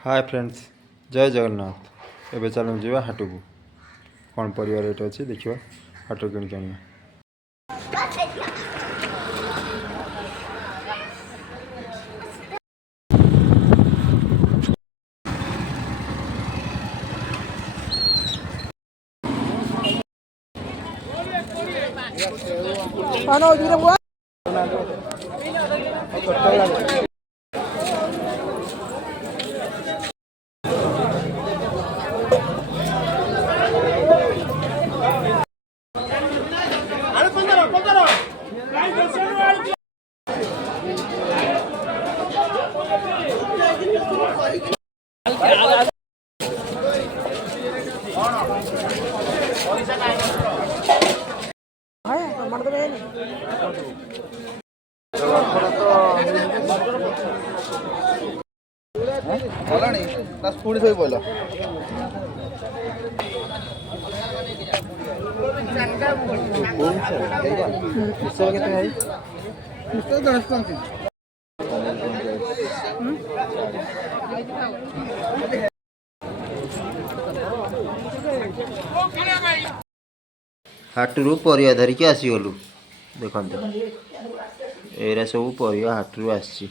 Hi friends, जय जगन्नाथ। एबे चलो जीवा हाट को कौन परिवार रेट अच्छी देखा हाट किणिक आनिया। ଗଲାଣି ନା ସ୍କୁଲ ଶୋଇ ପଇଲ କେତେ ଭାଇ हाटरू परिया धरिकी आसीगलु देखते एरा सब परिया हाटरू आसी